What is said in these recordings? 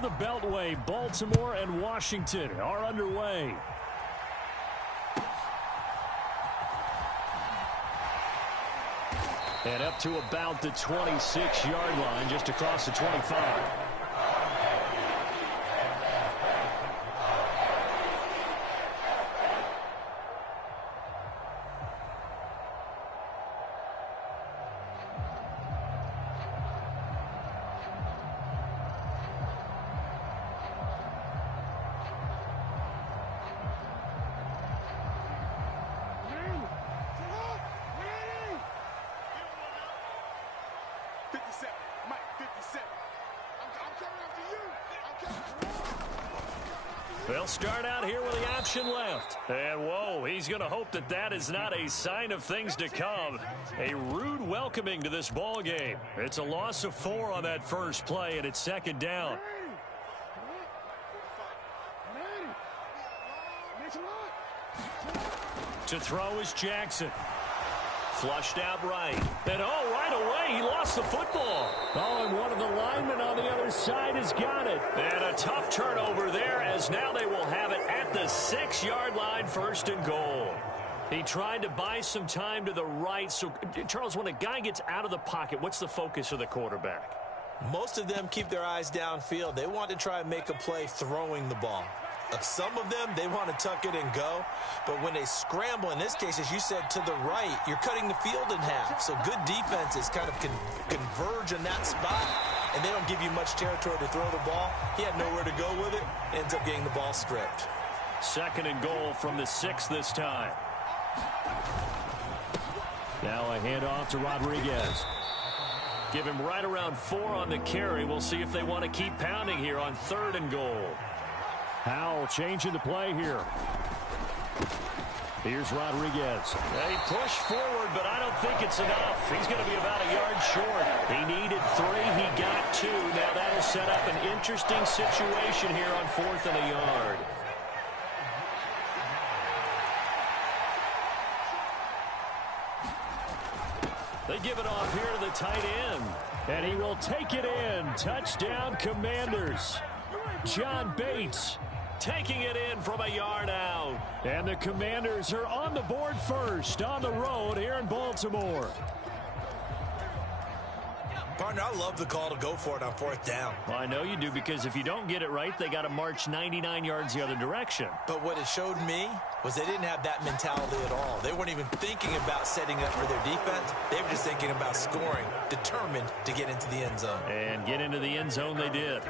The Beltway, Baltimore and Washington are underway. And up to about the 26-yard line, just across the 25. They'll start out here with the option left. And, whoa, he's going to hope that that is not a sign of things to come. A rude welcoming to this ball game. It's a loss of 4 on that first play, and it's second down. To throw is Jackson. Flushed out right. And, oh, right away, he lost the football. Oh, and one of the linemen on the other side has got it. And a tough turnover there, as now they will have it at the 6-yard line, first and goal. He tried to buy some time to the right. So, Charles, when a guy gets out of the pocket, what's the focus of the quarterback? Most of them keep their eyes downfield. They want to try and make a play throwing the ball. Some of them, they want to tuck it and go. But when they scramble, in this case, as you said, to the right, you're cutting the field in half. So good defenses kind of converge in that spot, and they don't give you much territory to throw the ball. He had nowhere to go with it, ends up getting the ball stripped. Second and goal from the 6 this time. Now a handoff to Rodriguez. Give him right around 4 on the carry. We'll see if they want to keep pounding here on 3rd and goal. Howell changing the play here. Here's Rodriguez. They push forward, but I don't think it's enough. He's going to be about a yard short. He needed 3. He got 2. Now that'll set up an interesting situation here on 4th and a yard. They give it off here to the tight end. And he will take it in. Touchdown, Commanders. John Bates taking it in from a yard out. And the Commanders are on the board first on the road here in Baltimore. Partner, I love the call to go for it on 4th down. Well, I know you do, because if you don't get it right, they got to march 99 yards the other direction. But what it showed me was they didn't have that mentality at all. They weren't even thinking about setting up for their defense. They were just thinking about scoring, determined to get into the end zone. And get into the end zone they did.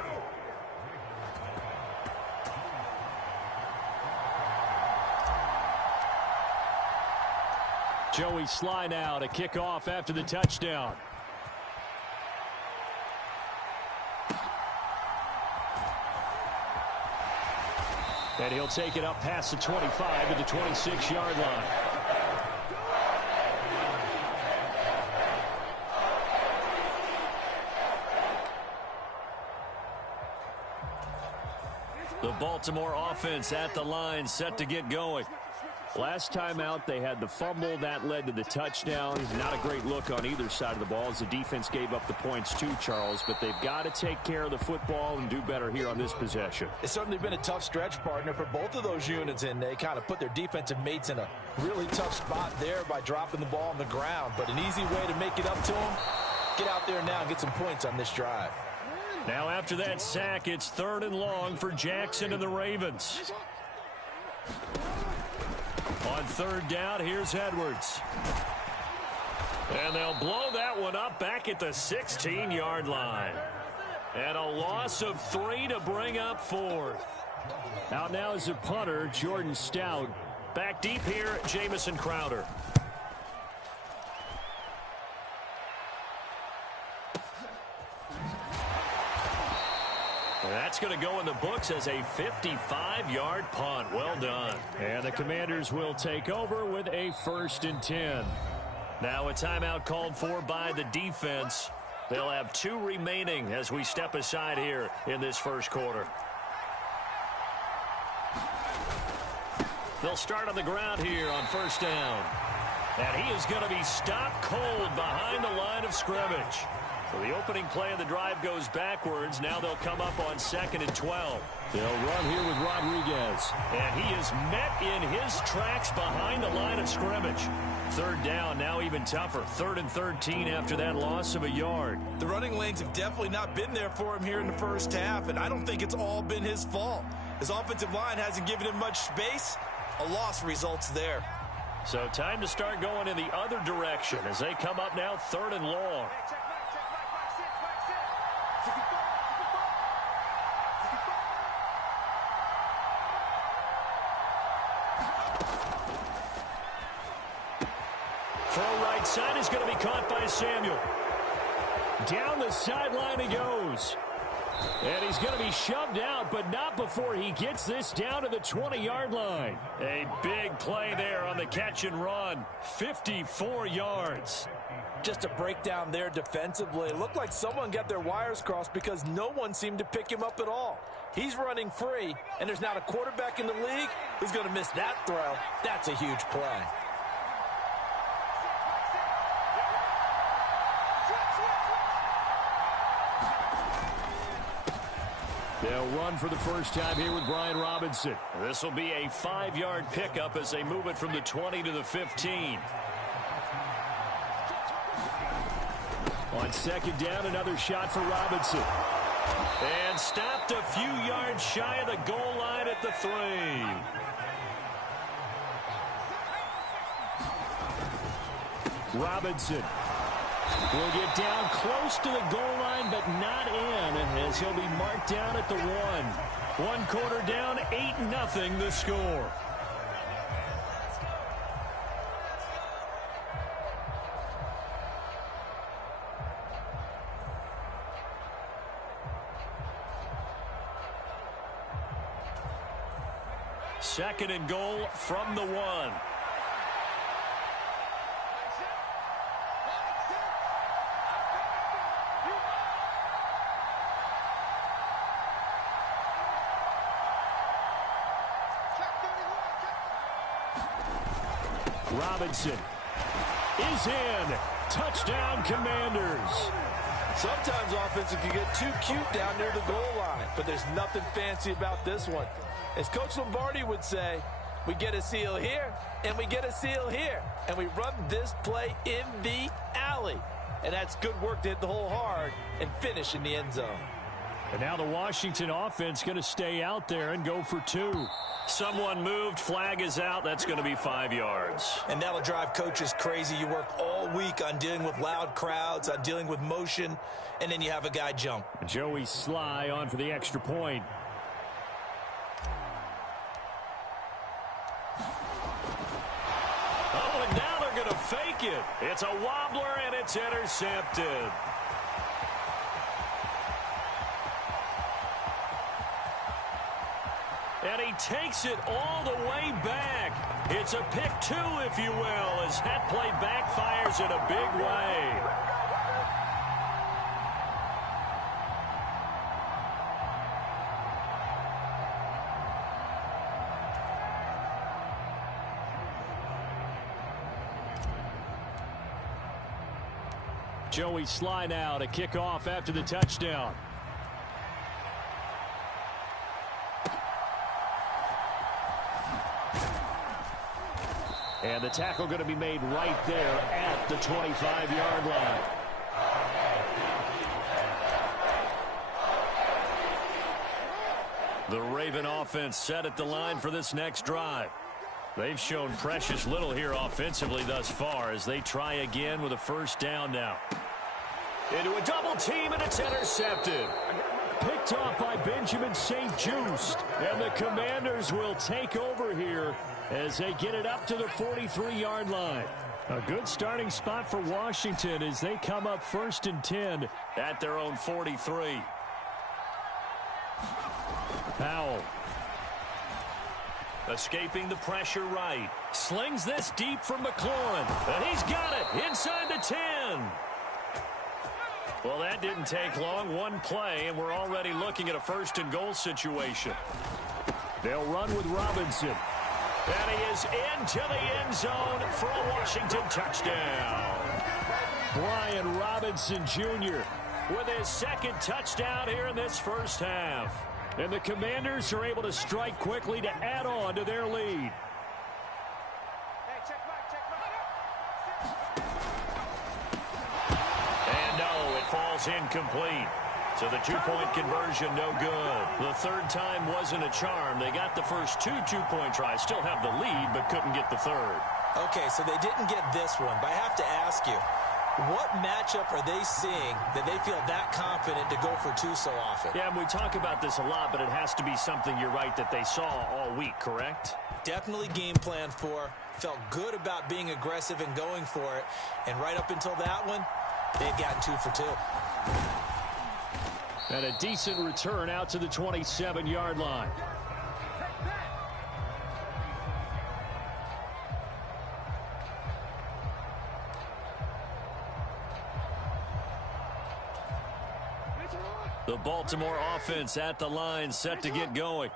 Joey Sly now to kick off after the touchdown. And he'll take it up past the 25 to the 26-yard line. The Baltimore offense at the line, set to get going. Last time out, they had the fumble. That led to the touchdown. Not a great look on either side of the ball as the defense gave up the points too, Charles. But they've got to take care of the football and do better here on this possession. It's certainly been a tough stretch, partner, for both of those units, and they kind of put their defensive mates in a really tough spot there by dropping the ball on the ground. But an easy way to make it up to them, get out there now and get some points on this drive. Now after that sack, it's 3rd and long for Jackson and the Ravens. On 3rd down, here's Edwards. And they'll blow that one up back at the 16-yard line. And a loss of 3 to bring up 4th. Out now is the punter, Jordan Stout. Back deep here, Jamison Crowder. That's going to go in the books as a 55-yard punt. Well done. And the Commanders will take over with a 1st and 10. Now a timeout called for by the defense. They'll have 2 remaining as we step aside here in this first quarter. They'll start on the ground here on 1st down. And he is going to be stopped cold behind the line of scrimmage. So the opening play of the drive goes backwards. Now they'll come up on 2nd and 12. They'll run here with Rodriguez. And he is met in his tracks behind the line of scrimmage. 3rd down, now even tougher. 3rd and 13 after that loss of a yard. The running lanes have definitely not been there for him here in the first half, and I don't think it's all been his fault. His offensive line hasn't given him much space. A loss results there. So time to start going in the other direction as they come up now 3rd and long. Throw right side is going to be caught by Samuel. Down the sideline he goes. And he's going to be shoved out, but not before he gets this down to the 20-yard line. A big play there on the catch and run. 54 yards. Just a breakdown there defensively. It looked like someone got their wires crossed because no one seemed to pick him up at all. He's running free, and there's not a quarterback in the league who's going to miss that throw. That's a huge play. They'll run for the first time here with Brian Robinson. This will be a 5-yard pickup as they move it from the 20 to the 15. On 2nd down, another shot for Robinson. And stopped a few yards shy of the goal line at the 3. Robinson will get down close to the goal line, but not in, as he'll be marked down at the 1. 1 quarter down, 8-0 the score. Second and goal from the 1. Robinson is in. Touchdown, Commanders. Sometimes offense can get too cute down near the goal line, but there's nothing fancy about this one. As Coach Lombardi would say, we get a seal here, and we get a seal here, and we run this play in the alley. And that's good work to hit the hole hard and finish in the end zone. And now the Washington offense going to stay out there and go for 2. Someone moved, flag is out. That's going to be 5 yards. And that'll drive coaches crazy. You work all week on dealing with loud crowds, on dealing with motion, and then you have a guy jump. Joey Sly on for the extra point. Oh, and now they're going to fake it. It's a wobbler, and it's intercepted. And he takes it all the way back. It's a pick 2, if you will, as that play backfires in a big way. Joey Sly now to kick off after the touchdown. And the tackle going to be made right there at the 25-yard line. The Raven offense set at the line for this next drive. They've shown precious little here offensively thus far as they try again with a first down now. Into a double team, and it's intercepted. Picked off by Benjamin St. Just. And the Commanders will take over here as they get it up to the 43-yard line. A good starting spot for Washington as they come up 1st and 10 at their own 43. Powell. Escaping the pressure right. Slings this deep from McLaurin. And he's got it inside the 10. Well, that didn't take long. One play, and we're already looking at a 1st and goal situation. They'll run with Robinson. And he is into the end zone for a Washington touchdown. Brian Robinson Jr. with his second touchdown here in this first half. And the Commanders are able to strike quickly to add on to their lead. And no, it falls incomplete. So the two-point conversion, no good. The third time wasn't a charm. They got the first two-point tries. Still have the lead, but couldn't get the third. Okay, so they didn't get this one, but I have to ask you, what matchup are they seeing that they feel that confident to go for two so often? Yeah, we talk about this a lot, but it has to be something, you're right, that they saw all week, correct? Definitely game plan for, felt good about being aggressive and going for it, and right up until that one, they've gotten 2 for 2. And a decent return out to the 27-yard line. The Baltimore offense at the line, set to get going.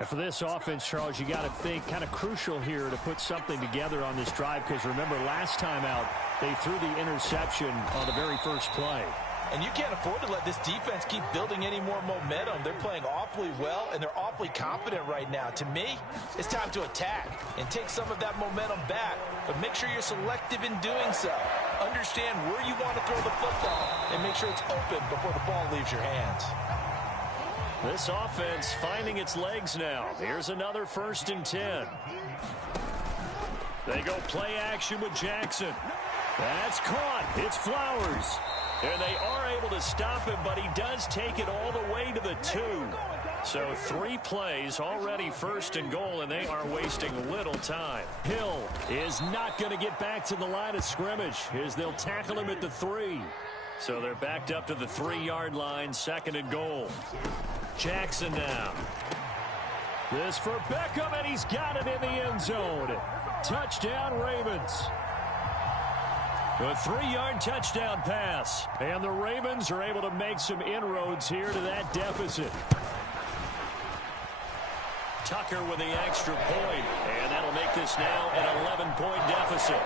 And for this offense, Charles, you got to think kind of crucial here to put something together on this drive, because remember, last time out, they threw the interception on the very first play. And you can't afford to let this defense keep building any more momentum. They're playing awfully well, and they're awfully confident right now. To me, it's time to attack and take some of that momentum back, but make sure you're selective in doing so. Understand where you want to throw the football and make sure it's open before the ball leaves your hands. This offense finding its legs now. Here's another 1st and 10. They go play action with Jackson. That's caught. It's Flowers. And they are able to stop him, but he does take it all the way to the 2. So 3 plays, already 1st and goal, and they are wasting little time. Hill is not going to get back to the line of scrimmage as they'll tackle him at the 3. So they're backed up to the 3-yard line, 2nd and goal. Jackson now. This for Beckham, and he's got it in the end zone. Touchdown, Ravens. A 3-yard touchdown pass. And the Ravens are able to make some inroads here to that deficit. Tucker with the extra point. And that'll make this now an 11-point deficit.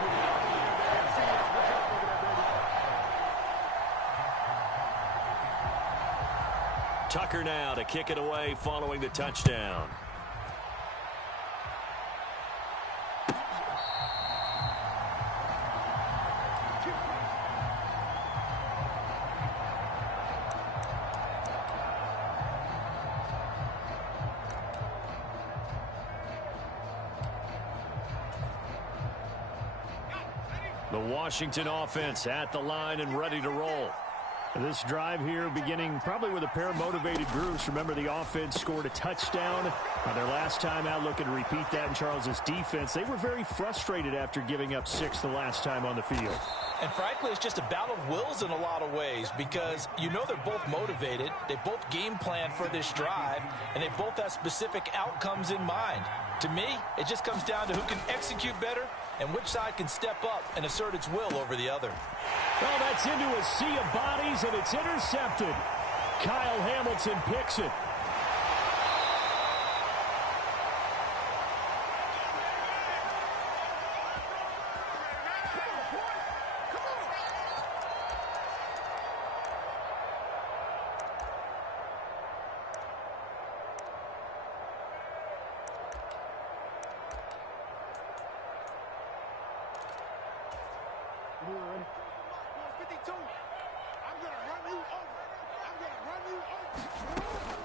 Tucker now to kick it away following the touchdown. The Washington offense at the line and ready to roll. This drive here beginning probably with a pair of motivated groups. Remember, the offense scored a touchdown on their last time out. Looking to repeat that in Charles's defense. They were very frustrated after giving up 6 the last time on the field. And frankly, it's just a battle of wills in a lot of ways, because you know they're both motivated. They both game plan for this drive, and they both have specific outcomes in mind. To me, it just comes down to who can execute better and which side can step up and assert its will over the other. Well, that's into a sea of bodies, and it's intercepted. Kyle Hamilton picks it.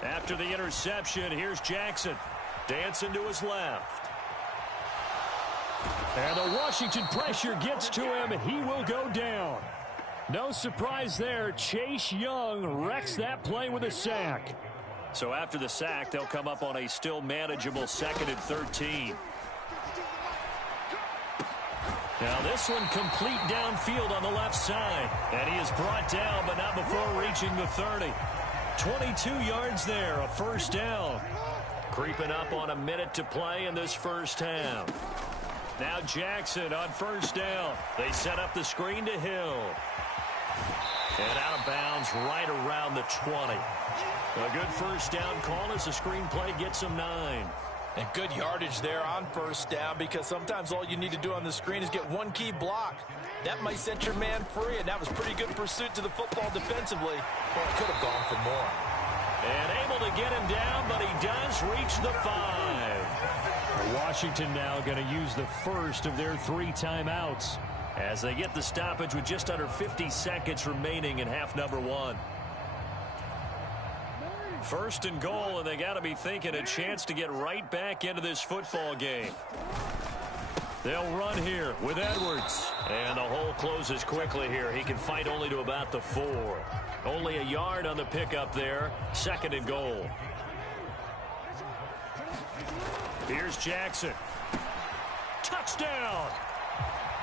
After the interception, here's Jackson. Dancing to his left. And the Washington pressure gets to him. He will go down. No surprise there. Chase Young wrecks that play with a sack. So after the sack, they'll come up on a still manageable 2nd and 13. Now this one complete downfield on the left side. And he is brought down, but not before reaching the 30. 22 yards there, a 1st down. Creeping up on a minute to play in this first half. Now Jackson on 1st down. They set up the screen to Hill. And out of bounds right around the 20. A good 1st down call as the screen play gets him 9. And good yardage there on first down, because sometimes all you need to do on the screen is get one key block. That might set your man free, and that was pretty good pursuit to the football defensively. Well, it could have gone for more. And able to get him down, but he does reach the 5. Washington now going to use the first of their 3 timeouts as they get the stoppage with just under 50 seconds remaining in half number 1. First and goal, and they got to be thinking a chance to get right back into this football game. They'll run here with Edwards. And the hole closes quickly here. He can fight only to about the 4. Only a yard on the pickup there. Second and goal. Here's Jackson. Touchdown!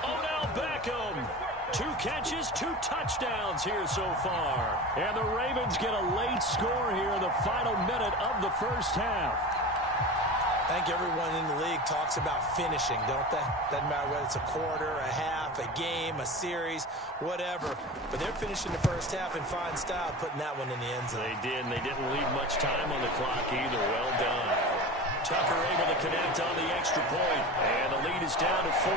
Odell Beckham. 2 catches, 2 touchdowns here so far. And the Ravens get a late score here in the final minute of the first half. I think everyone in the league talks about finishing, don't they? Doesn't matter whether it's a quarter, a half, a game, a series, whatever. But they're finishing the first half in fine style, putting that one in the end zone. They did, and they didn't leave much time on the clock either. Well done. Tucker able to connect on the extra point, and the lead is down to 4.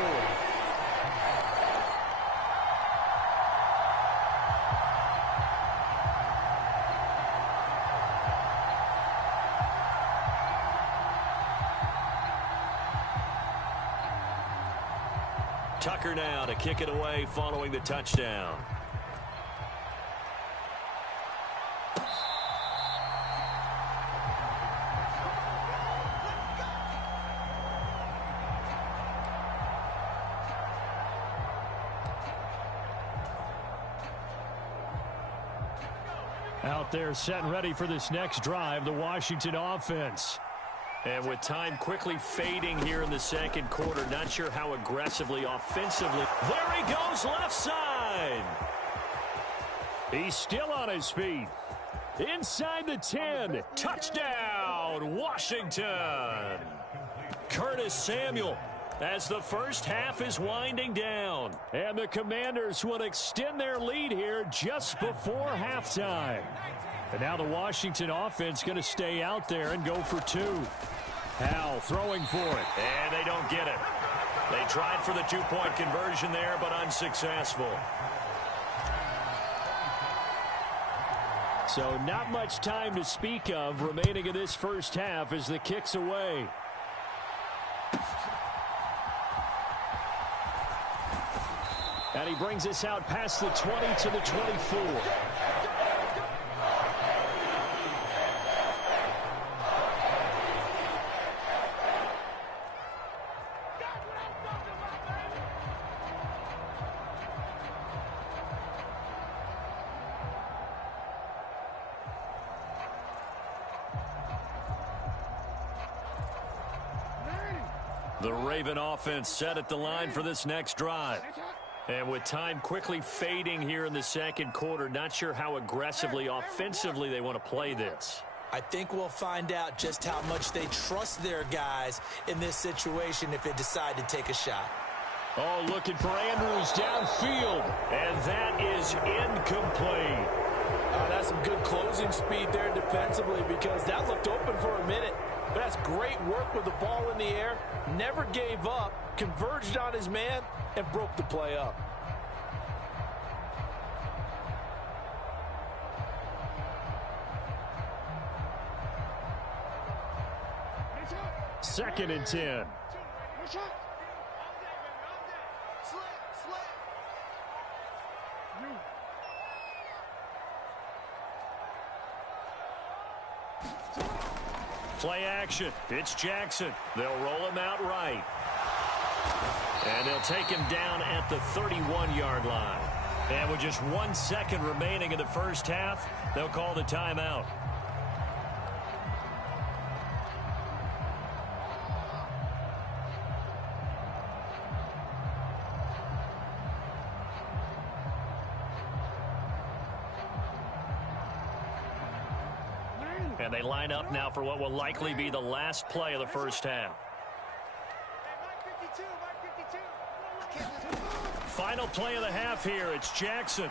Tucker now to kick it away following the touchdown. Out there set and ready for this next drive, the Washington offense. And with time quickly fading here in the second quarter, not sure how aggressively, offensively. There he goes, left side. He's still on his feet. Inside the 10. Touchdown, Washington. Curtis Samuel as the first half is winding down. And the Commanders will extend their lead here just before halftime. And now the Washington offense going to stay out there and go for 2. Howell throwing for it. And they don't get it. They tried for the 2-point conversion there, but unsuccessful. So not much time to speak of remaining in this first half as the kick's away. And he brings us out past the 20 to the 24. The Raven offense set at the line for this next drive. And with time quickly fading here in the second quarter, not sure how aggressively, offensively they want to play this. I think we'll find out just how much they trust their guys in this situation if they decide to take a shot. Oh, looking for Andrews downfield. And that is incomplete. That's some good closing speed there defensively, because that looked open for a minute. But that's great work with the ball in the air. Never gave up, converged on his man, and broke the play up. Second and 10. Play action. It's Jackson. They'll roll him out right. And they'll take him down at the 31-yard line. And with just 1 second remaining in the first half, they'll call the timeout. And they line up now for what will likely be the last play of the first half. Final play of the half here. It's Jackson.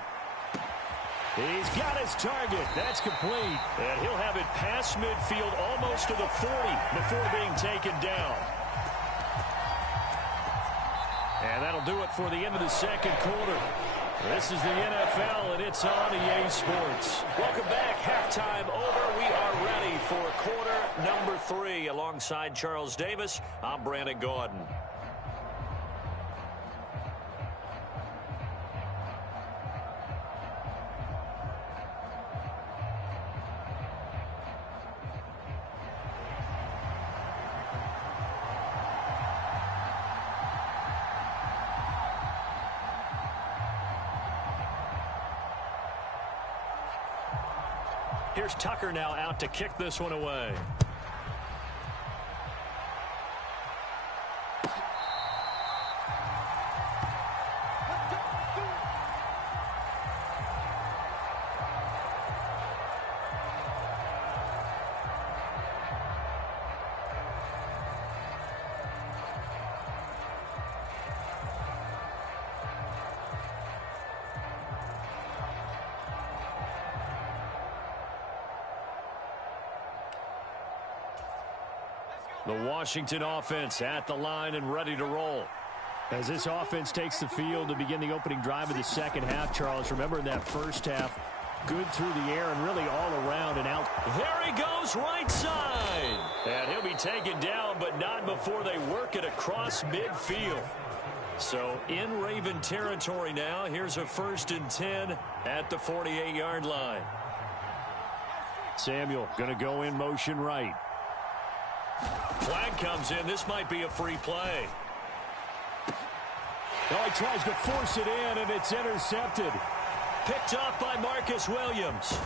He's got his target. That's complete. And he'll have it past midfield almost to the 40 before being taken down. And that'll do it for the end of the second quarter. This is the NFL, and it's on EA Sports. Welcome back. Halftime over. We are ready for quarter number 3. Alongside Charles Davis, I'm Brandon Gordon. Here's Tucker now out to kick this one away. The Washington offense at the line and ready to roll. As this offense takes the field to begin the opening drive of the second half, Charles, remember in that first half, good through the air and really all around and out. There he goes, right side. And he'll be taken down, but not before they work it across midfield. So in Raven territory now, here's a 1st and 10 at the 48-yard line. Samuel going to go in motion right. Flag comes in. This might be a free play. Oh, he tries to force it in, and it's intercepted. Picked off by Marcus Williams.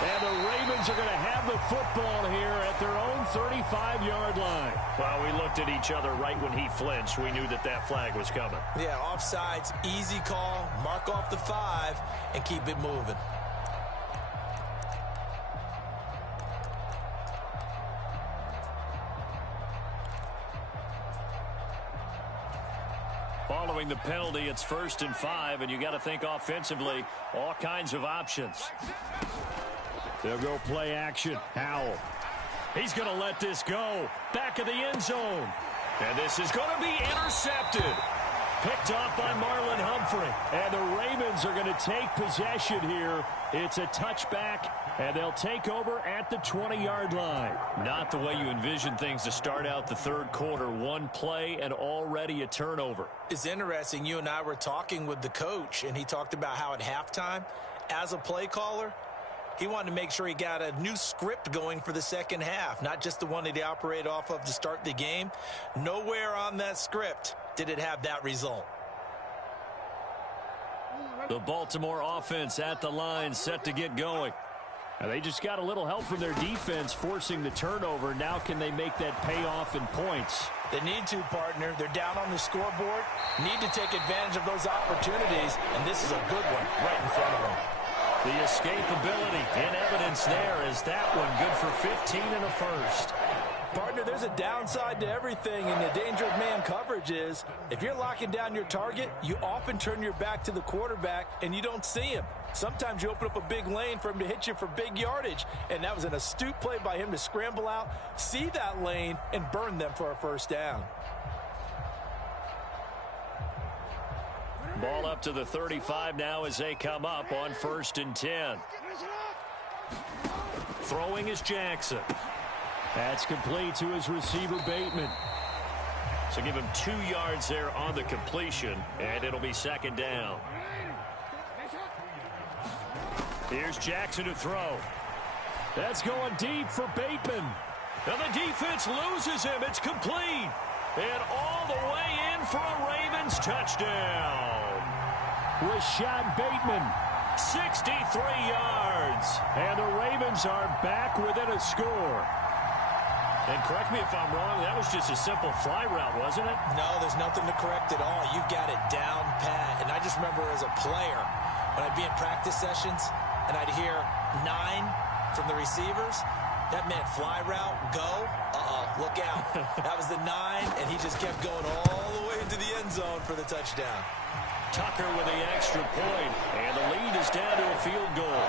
And the Ravens are going to have the football here at their own 35-yard line. Well, we looked at each other right when he flinched. We knew that that flag was coming. Yeah, offsides, easy call. Mark off the 5 and keep it moving. Following the penalty, it's 1st and 5, and you got to think offensively, all kinds of options. They'll go play action. Howell. He's going to let this go. Back of the end zone. And this is going to be intercepted. Picked off by Marlon Humphrey. And the Ravens are going to take possession here. It's a touchback, and they'll take over at the 20-yard line. Not the way you envision things to start out the third quarter. One play and already a turnover. It's interesting. You and I were talking with the coach, and he talked about how at halftime, as a play caller, he wanted to make sure he got a new script going for the second half, not just the one that he operated off of to start the game. Nowhere on that script did it have that result. The Baltimore offense at the line, set to get going. And they just got a little help from their defense forcing the turnover. Now can they make that pay off in points? They need to, partner. They're down on the scoreboard. Need to take advantage of those opportunities, and this is a good one right in front of them. The escapability in evidence there is that one good for 15 and a first. Partner, there's a downside to everything, and the danger of man coverage is if you're locking down your target, you often turn your back to the quarterback and you don't see him. Sometimes you open up a big lane for him to hit you for big yardage, and that was an astute play by him to scramble out, see that lane, and burn them for a first down. Ball up to the 35 now as they come up on 1st and 10. Throwing is Jackson. That's complete to his receiver, Bateman. So give him 2 yards there on the completion, and it'll be 2nd down. Here's Jackson to throw. That's going deep for Bateman. And the defense loses him. It's complete. And all the way in for a Ravens touchdown. Rashad Bateman, 63 yards. And the Ravens are back within a score. And correct me if I'm wrong, that was just a simple fly route, wasn't it? No, there's nothing to correct at all. You've got it down pat. And I just remember as a player, when I'd be in practice sessions and I'd hear 9 from the receivers, that meant fly route, go, look out. That was the 9, and he just kept going all the way into the end zone for the touchdown. Tucker with the extra point, and the lead is down to a field goal.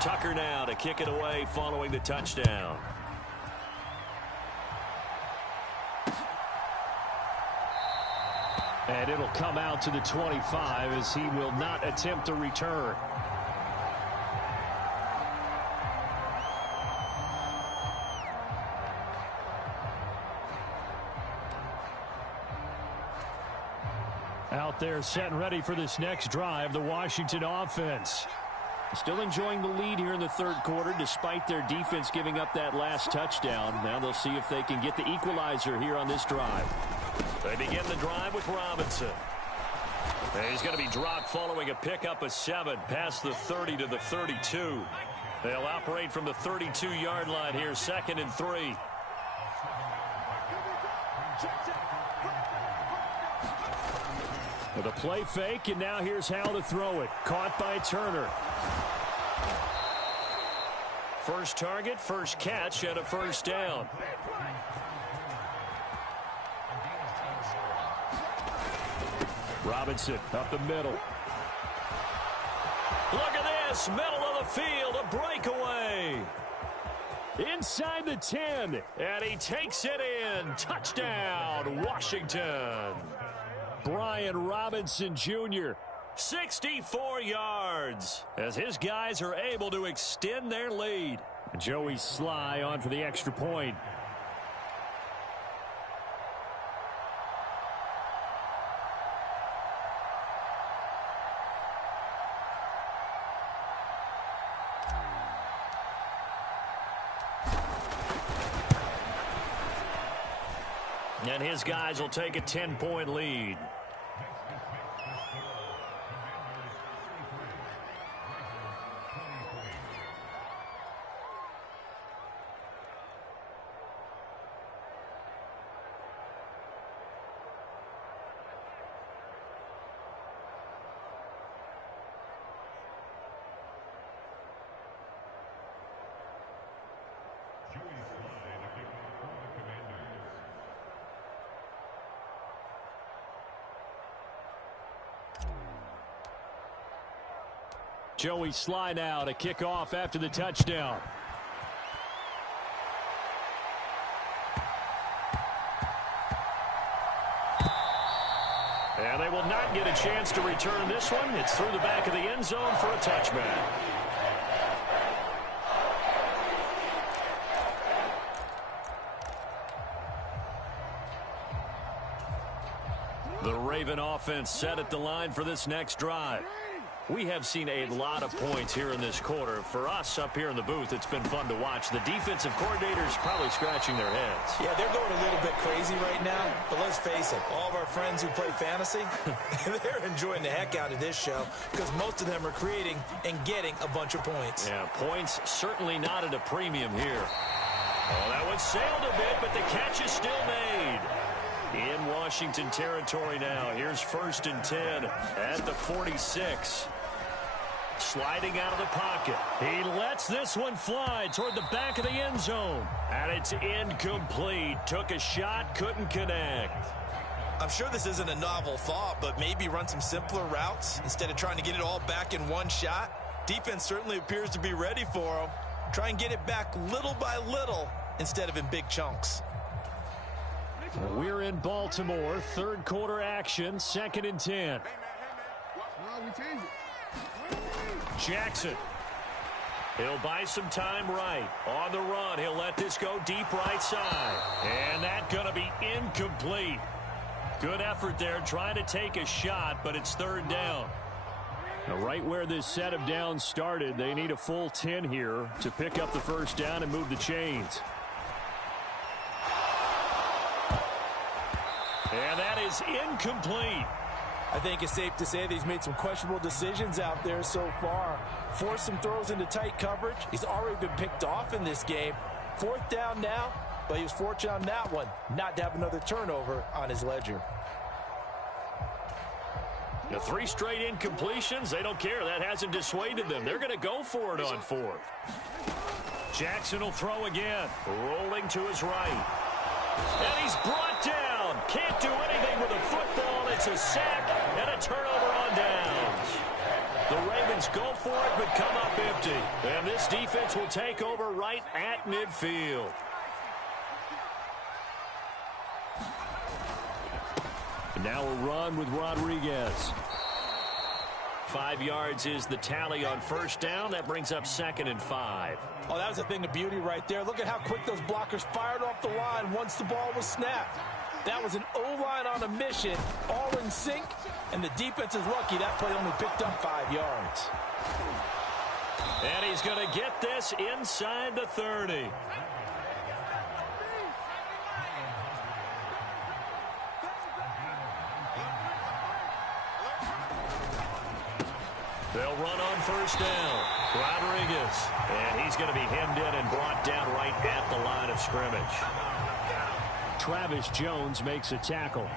Tucker now to kick it away following the touchdown. And it'll come out to the 25 as he will not attempt a return. Out there set and ready for this next drive, the Washington offense. Still enjoying the lead here in the third quarter despite their defense giving up that last touchdown. Now they'll see if they can get the equalizer here on this drive. They begin the drive with Robinson. And he's going to be dropped following a pickup of 7 past the 30 to the 32. They'll operate from the 32-yard line here, 2nd and 3. With a play fake, and now here's how to throw it. Caught by Turner. First target, first catch, and a first down. Robinson up the middle. Look at this, middle of the field, a breakaway. Inside the 10, and he takes it in. Touchdown, Washington. Brian Robinson Jr., 64 yards, as his guys are able to extend their lead. Joey Sly on for the extra point. And his guys will take a 10-point lead. Joey Sly now to kick off after the touchdown. And they will not get a chance to return this one. It's through the back of the end zone for a touchback. The Raven offense set at the line for this next drive. We have seen a lot of points here in this quarter. For us up here in the booth, it's been fun to watch. The defensive coordinators probably scratching their heads. Yeah, they're going a little bit crazy right now. But let's face it, all of our friends who play fantasy, they're enjoying the heck out of this show because most of them are creating and getting a bunch of points. Yeah, points certainly not at a premium here. Oh, that one sailed a bit, but the catch is still made. In Washington territory now. Here's 1st and 10 at the 46. Sliding out of the pocket. He lets this one fly toward the back of the end zone. And it's incomplete. Took a shot, couldn't connect. I'm sure this isn't a novel thought, but maybe run some simpler routes instead of trying to get it all back in one shot. Defense certainly appears to be ready for him. Try and get it back little by little instead of in big chunks. We're in Baltimore. Third quarter action. 2nd and 10. Jackson. He'll buy some time right. On the run, he'll let this go deep right side. And that's going to be incomplete. Good effort there trying to take a shot, but it's 3rd down. Now, right where this set of downs started, they need a full 10 here to pick up the first down and move the chains. And that is incomplete. I think it's safe to say that he's made some questionable decisions out there so far. Forced some throws into tight coverage. He's already been picked off in this game. 4th down now, but he was fortunate on that one not to have another turnover on his ledger. The 3 straight incompletions, they don't care. That hasn't dissuaded them. They're going to go for it on 4th. Jackson will throw again. Rolling to his right. And he's brought down. Can't do anything with a football. It's a sack and a turnover on downs. The Ravens go for it but come up empty. And this defense will take over right at midfield. Now a run with Rodriguez. 5 yards is the tally on 1st down. That brings up 2nd and 5. Oh, that was a thing of beauty right there. Look at how quick those blockers fired off the line once the ball was snapped. That was an O-line on a mission, all in sync, and the defense is lucky that play only picked up 5 yards. And he's going to get this inside the 30. They'll run on 1st down. Rodriguez. And he's going to be hemmed in and brought down right at the line of scrimmage. Travis Jones makes a tackle.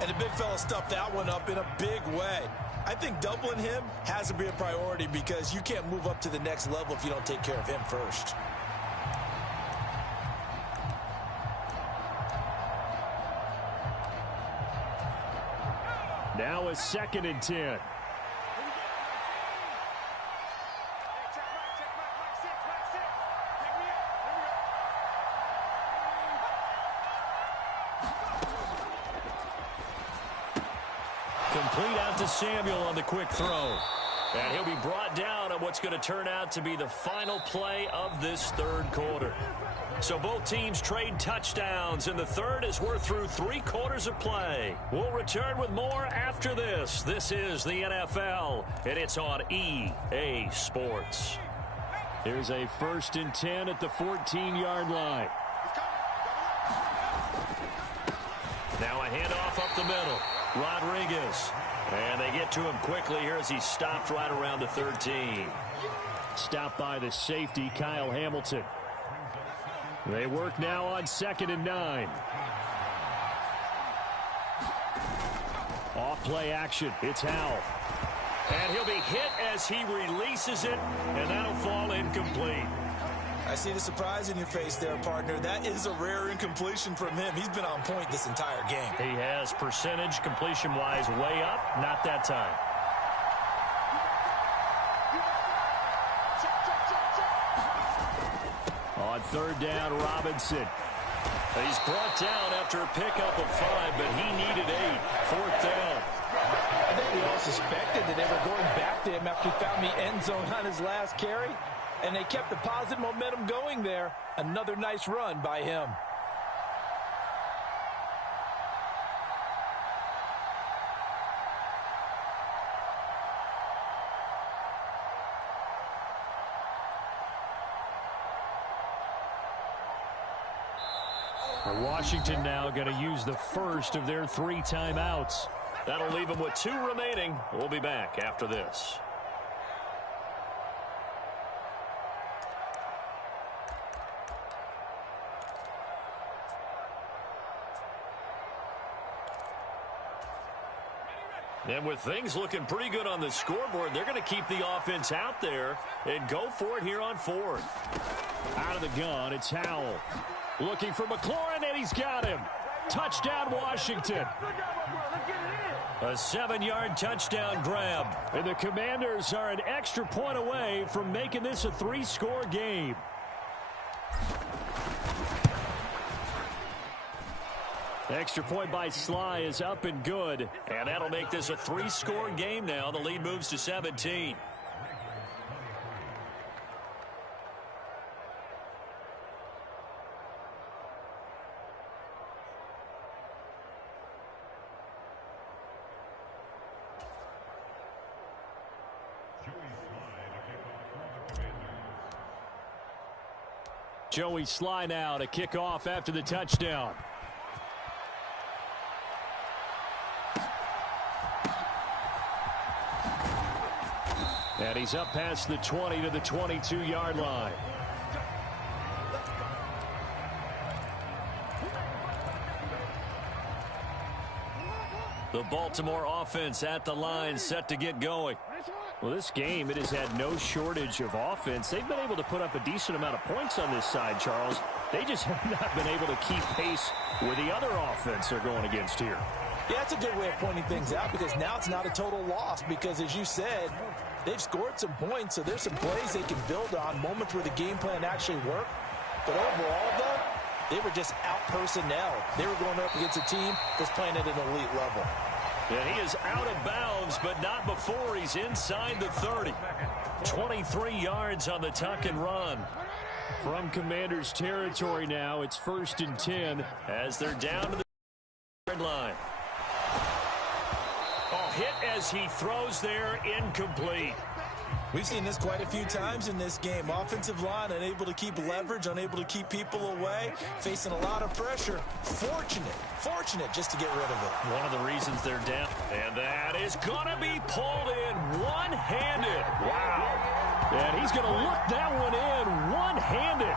And the big fella stuffed that one up in a big way. I think doubling him has to be a priority because you can't move up to the next level if you don't take care of him first. Now a 2nd and 10. Complete out to Samuel on the quick throw. And he'll be brought down on what's going to turn out to be the final play of this 3rd quarter. So both teams trade touchdowns, and the 3rd as we're through 3 quarters of play. We'll return with more after this. This is the NFL, and it's on EA Sports. Here's a 1st and 10 at the 14-yard line. Now a handoff up the middle. Rodriguez. And they get to him quickly here as he's stopped right around the 13. Stopped by the safety, Kyle Hamilton. They work now on 2nd and 9. Off play action. It's Howell. And he'll be hit as he releases it, and that'll fall incomplete. I see the surprise in your face there, partner. That is a rare incompletion from him. He's been on point this entire game. He has percentage completion-wise way up. Not that time. On 3rd down, Robinson. He's brought down after a pickup of 5, but he needed 8. 4th down. I think we all suspected that they were going back to him after he found the end zone on his last carry. And they kept the positive momentum going there. Another nice run by him. Washington now going to use the first of their 3 timeouts. That'll leave them with 2 remaining. We'll be back after this. And with things looking pretty good on the scoreboard, they're going to keep the offense out there and go for it here on 4th. Out of the gun, it's Howell. Looking for McLaurin, and he's got him. Touchdown, Washington. A 7-yard touchdown grab. And the Commanders are an extra point away from making this a 3-score game. Extra point by Sly is up and good. And that'll make this a 3-score game now. The lead moves to 17. Joey Sly now to kick off after the touchdown. And he's up past the 20 to the 22-yard line. The Baltimore offense at the line, set to get going. Well, this game, it has had no shortage of offense. They've been able to put up a decent amount of points on this side, Charles. They just have not been able to keep pace with the other offense they're going against here. Yeah, that's a good way of pointing things out, because now it's not a total loss, because as you said, they've scored some points, so there's some plays they can build on, moments where the game plan actually worked. But overall, though, they were just out-personnel. They were going up against a team that's playing at an elite level. And he is out of bounds, but not before he's inside the 30. 23 yards on the tuck and run. From Commanders territory now, it's 1st and 10 as they're down to the yard line. Oh, hit as he throws there, incomplete. We've seen this quite a few times in this game. Offensive line unable to keep leverage, unable to keep people away, facing a lot of pressure. Fortunate just to get rid of it. One of the reasons they're down. And that is going to be pulled in one-handed. Wow. And he's going to look that one in one-handed.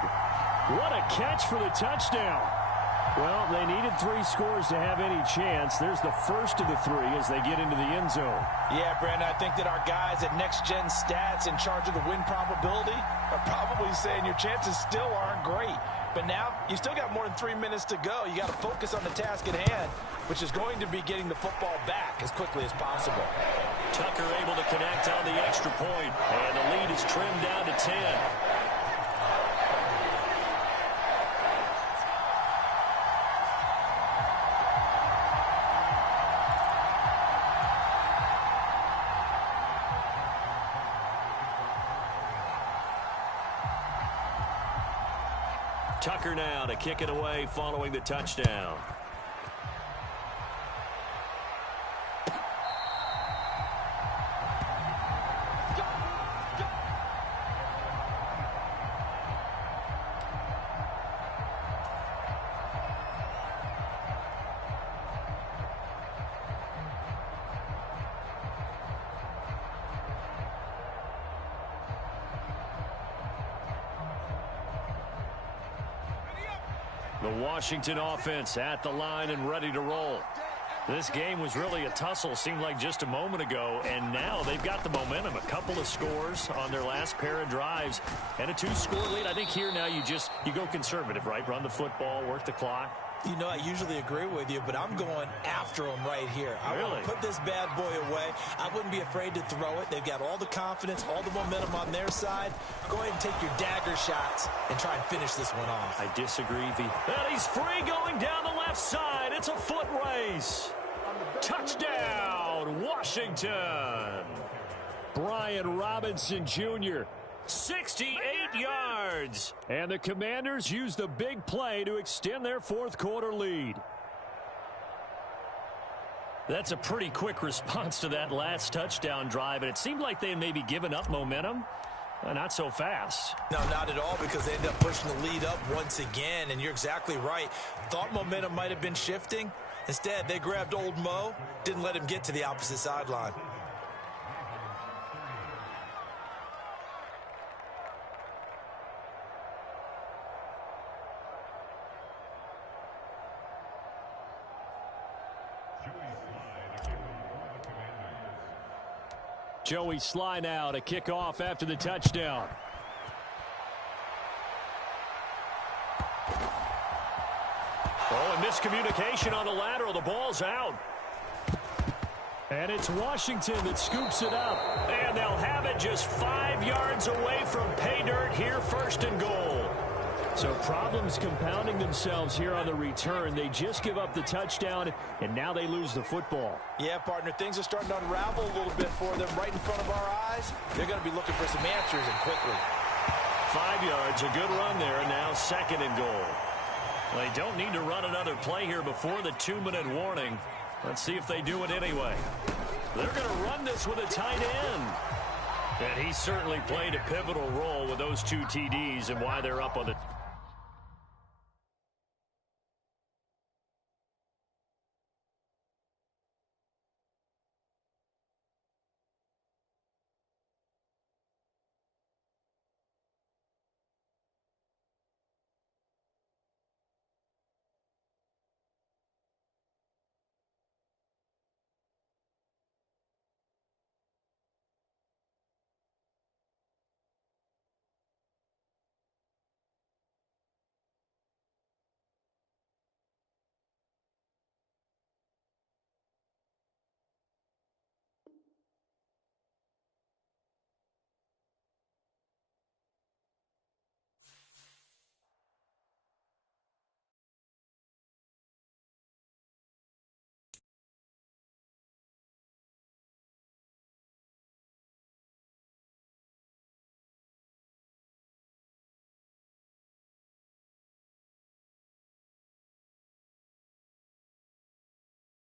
What a catch for the touchdown. Well, they needed 3 scores to have any chance. There's the first of the 3 as they get into the end zone. Yeah, Brandon, I think that our guys at Next Gen Stats in charge of the win probability are probably saying your chances still aren't great. But now, you still got more than 3 minutes to go. You got to focus on the task at hand, which is going to be getting the football back as quickly as possible. Tucker able to connect on the extra point, and the lead is trimmed down to 10. Tucker now to kick it away following the touchdown. The Washington offense at the line and ready to roll. This game was really a tussle, seemed like just a moment ago, and now they've got the momentum. A couple of scores on their last pair of drives and a 2-score lead. I think here now you go conservative, right? Run the football, work the clock. You know, I usually agree with you, but I'm going after them right here. I want to put this bad boy away. I wouldn't be afraid to throw it. They've got all the confidence, all the momentum on their side. Go ahead and take your dagger shots and try and finish this one off. I disagree, V. And he's free going down the left side. It's a foot race. Touchdown, Washington. Brian Robinson Jr., 68 yards. And the Commanders use the big play to extend their 4th quarter lead. That's a pretty quick response to that last touchdown drive, and it seemed like they had maybe given up momentum. Not so fast. No, not at all, because they ended up pushing the lead up once again, and you're exactly right. Thought momentum might have been shifting. Instead, they grabbed old Mo, didn't let him get to the opposite sideline. Joey Sly now to kick off after the touchdown. Oh, and miscommunication on the lateral. The ball's out. And it's Washington that scoops it up. And they'll have it just 5 yards away from pay dirt here, 1st and goal. So problems compounding themselves here on the return. They just give up the touchdown, and now they lose the football. Yeah, partner, things are starting to unravel a little bit for them right in front of our eyes. They're going to be looking for some answers, and quickly. 5 yards, a good run there, and now 2nd and goal. They don't need to run another play here before the 2-minute warning. Let's see if they do it anyway. They're going to run this with a tight end. And he certainly played a pivotal role with those 2 TDs and why they're up on the